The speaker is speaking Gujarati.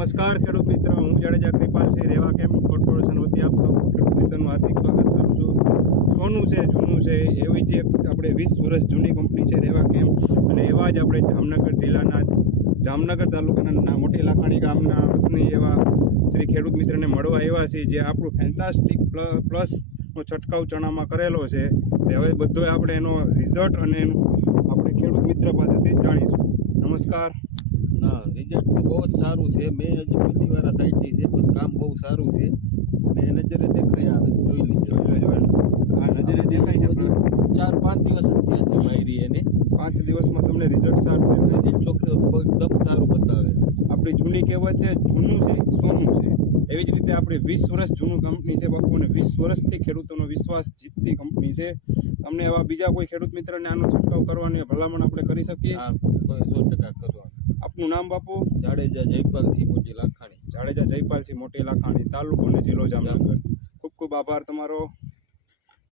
નમસ્કાર ખેડૂત મિત્રો, હું જાડેજા કૃપાલસિંહ રેવા કેમ્પ કોર્પોરેશન વતી આપ સૌ ખેડૂત મિત્રોનું હાર્દિક સ્વાગત કરું છું. સોનું છે, જૂનું છે, એવી જ એક આપણે 20 વર્ષ જૂની કંપની છે રેવા કેમ્પ, અને એવા જ આપણે જામનગર જિલ્લાના જામનગર તાલુકાના મોટી લાખાણી ગામના વતની એવા શ્રી ખેડૂત મિત્રને મળવા આવ્યા છીએ, જે આપણું ફેન્ટાસ્ટિક પ્લસનો છંટકાવ ચણામાં કરેલો છે. હવે બધો આપણે એનો રિઝલ્ટ અને એનું આપણે ખેડૂત મિત્ર પાસેથી જ જાણીશું. નમસ્કાર. હા, રિઝલ્ટ તો બહુ જ સારું છે. મેં હજી પ્રતિવારા સાઈડની છે, પણ કામ બહુ સારું છે અને નજરે દેખાઈ આવે છે. જોઈ લીધો, આ નજરે દેખાય છે. 4-5 દિવસ જ થયા છે બાયરી એને. 5 દિવસમાં તમને રિઝલ્ટ સારું દેખાય છે. ચોખ્ખું એકદમ સારું બતાવે છે. આપણી જૂની કહેવત છે, જૂનું છે સોનું છે. એવી જ રીતે આપણી 20 વર્ષ જૂનું કંપની છે બાપુ, અને 20 વર્ષથી ખેડૂતોનો વિશ્વાસ જીતતી કંપની છે. તમને એવા બીજા કોઈ ખેડૂત મિત્રને આનો છંટકાવ કરવાની ભલામણ આપણે કરી શકીએ? હા, 100% કરવાનું. આપનું નામ બાપુ? જાડેજા જયપાલસિંહ મોટી લાખાણી. જાડેજા જયપાલસિંહ મોટી લાખાણી, તાલુકો અને જિલ્લો જામનગર. ખૂબ ખૂબ આભાર તમારો.